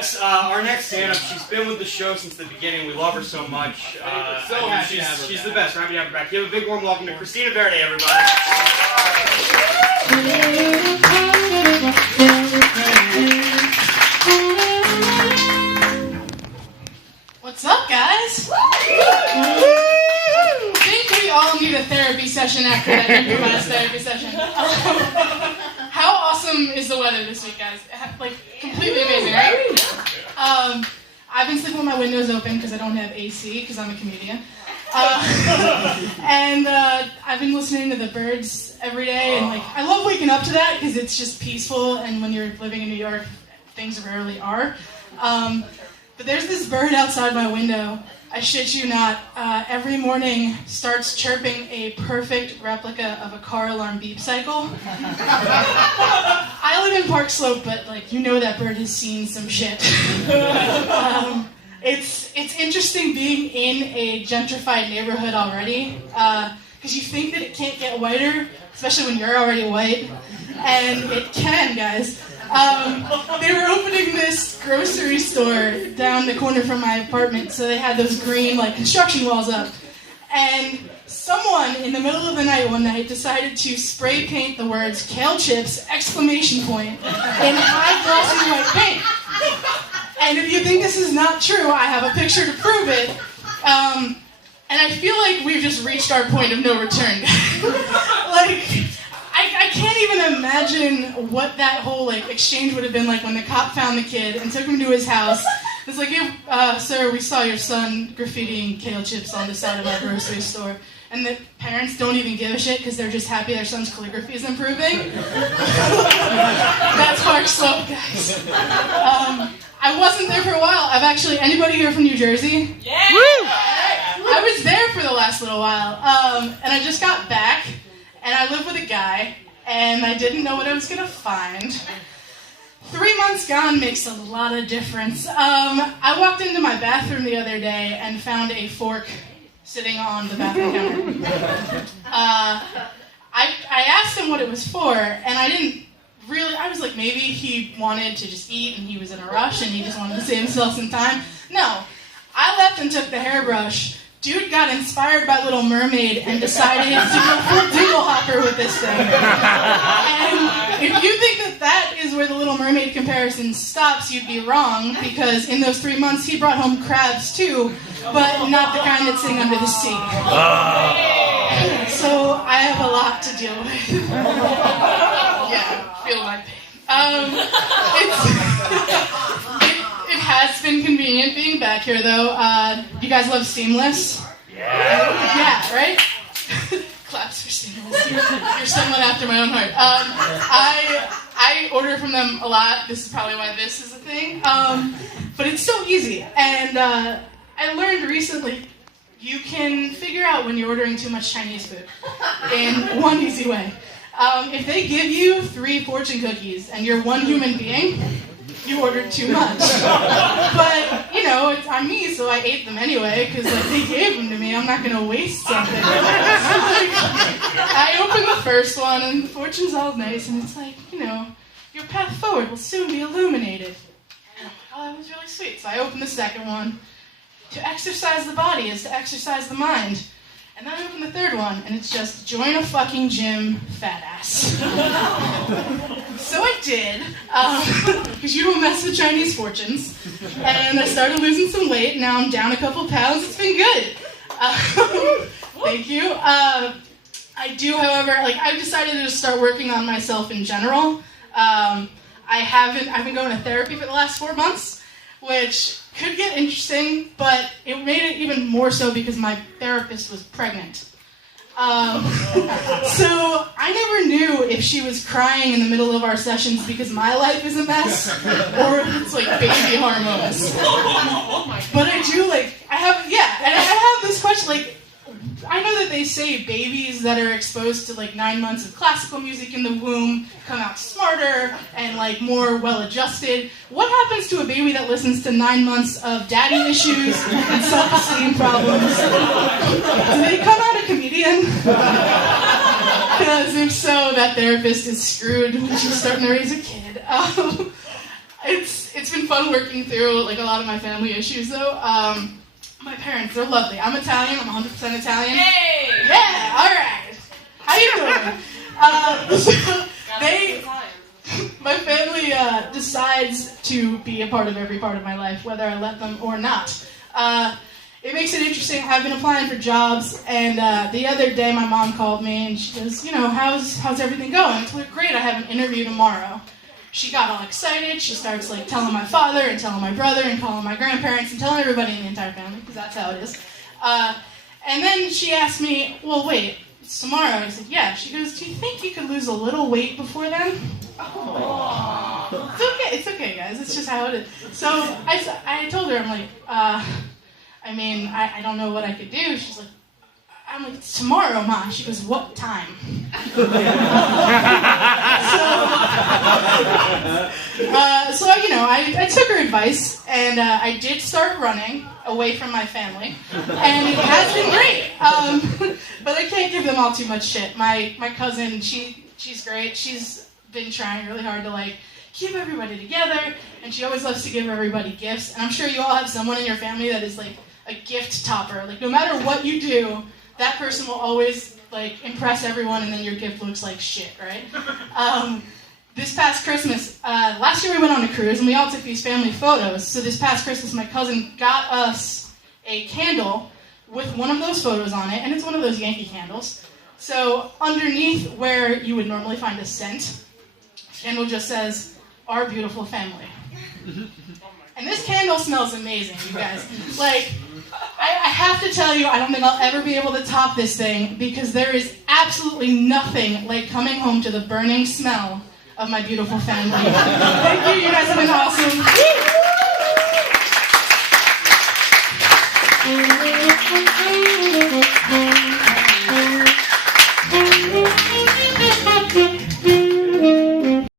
folks, our next stand-up, she's been with the show since the beginning. We love her so much. She's the best. We're happy to have her back. Give a big warm welcome to Christina Verde, everybody. What's up, guys? I think we all need a therapy session after that improvised therapy session. How awesome is the weather this week, guys? Like, completely amazing, right? I've been sleeping with my windows open because I don't have AC because I'm a comedian. And I've been listening to the birds every day, and like I love waking up to that because it's just peaceful, and when you're living in New York, things rarely are. But there's this bird outside my window, I shit you not, every morning starts chirping a perfect replica of a car alarm beep cycle. I live in Park Slope, but like you know that bird has seen some shit. It's interesting being in a gentrified neighborhood already, because you think that it can't get whiter, especially when you're already white, and it can, guys. They were opening this grocery store down the corner from my apartment, so they had those green, like, construction walls up. And someone in the middle of the night one night decided to spray paint the words "kale chips!" in high glossy white paint. And if you think this is not true, I have a picture to prove it. And I feel like we've just reached our point of no return. Like, I can't even imagine what that whole like exchange would have been like when the cop found the kid and took him to his house. It's like, hey, sir, we saw your son graffitiing kale chips on the side of our grocery store. And the parents don't even give a shit because they're just happy their son's calligraphy is improving. That's Park Slope, guys. I wasn't there for a while. Anybody here from New Jersey? Yeah! Woo! I was there for the last little while. And I just got back. And I live with a guy, and I didn't know what I was going to find. 3 months gone makes a lot of difference. I walked into my bathroom the other day and found a fork sitting on the bathroom counter. I asked him what it was for, and I was like, maybe he wanted to just eat, and he was in a rush, and he just wanted to save himself some time. No, I left and took the hairbrush. Dude got inspired by Little Mermaid and decided to go full dingle hopper with this thing. And if you think that is where the Little Mermaid comparison stops, you'd be wrong, because in those 3 months he brought home crabs too, but not the kind that sing under the sea. So I have a lot to deal with. Yeah, feel my pain. It has been convenient being back here, though. You guys love Seamless? Yeah, right? Claps for Seamless. You're someone after my own heart. I order from them a lot. This is probably why this is a thing. But it's so easy. And I learned recently you can figure out when you're ordering too much Chinese food in one easy way. If they give you 3 fortune cookies and you're one human being, you ordered too much. But, you know, I'm me, so I ate them anyway, because like, they gave them to me. I'm not going to waste something. I opened the first one, and the fortune's all nice, and it's like, you know, your path forward will soon be illuminated. And I'm like, oh, that was really sweet. So I opened the second one. To exercise the body is to exercise the mind. And then I opened the third one, and it's just, join a fucking gym, fat ass. So I did, because you don't mess with Chinese fortunes. And I started losing some weight. Now I'm down a couple pounds. It's been good. Thank you. I do, however, like I've decided to start working on myself in general. I've been going to therapy for the last 4 months, which could get interesting, but it made it even more so because my therapist was pregnant. So I never knew if she was crying in the middle of our sessions because my life is a mess, or if it's like baby hormones. But I do and I have this question, like, I know that they say babies that are exposed to 9 months of classical music in the womb come out smarter and more well-adjusted. What happens to a baby that listens to 9 months of daddy issues and self-esteem problems? Do they come out a comedian? Because if so, that therapist is screwed when she's starting to raise a kid. It's been fun working through like a lot of my family issues though. My parents, they're lovely. I'm Italian. I'm 100% Italian. Hey! Yeah. All right. How you doing? So my family decides to be a part of every part of my life, whether I let them or not. It makes it interesting. I've been applying for jobs, and the other day my mom called me, and she goes, you know, how's everything going? It's like, great, I have an interview tomorrow. She got all excited. She starts like telling my father and telling my brother and calling my grandparents and telling everybody in the entire family, because that's how it is. And then she asked me, well, wait, it's tomorrow. I said, yeah. She goes, do you think you could lose a little weight before then? It's okay, guys. It's just how it is. So I told her, I'm like, I mean, I don't know what I could do. She's like, I'm like, it's tomorrow, Ma. She goes, what time? So you know, I took her advice, and I did start running away from my family, and it has been great. But I can't give them all too much shit. My cousin, she's great. She's been trying really hard to like keep everybody together, and she always loves to give everybody gifts. And I'm sure you all have someone in your family that is like a gift topper. Like no matter what you do, that person will always like impress everyone, and then your gift looks like shit, right? This past Christmas, last year we went on a cruise, and we all took these family photos. So this past Christmas, my cousin got us a candle with one of those photos on it, and it's one of those Yankee candles. So underneath where you would normally find a scent, the candle just says, "Our beautiful family." And this candle smells amazing, you guys. Like, I have to tell you, I don't think I'll ever be able to top this thing, because there is absolutely nothing like coming home to the burning smell of my beautiful family. Thank you, you guys have been awesome.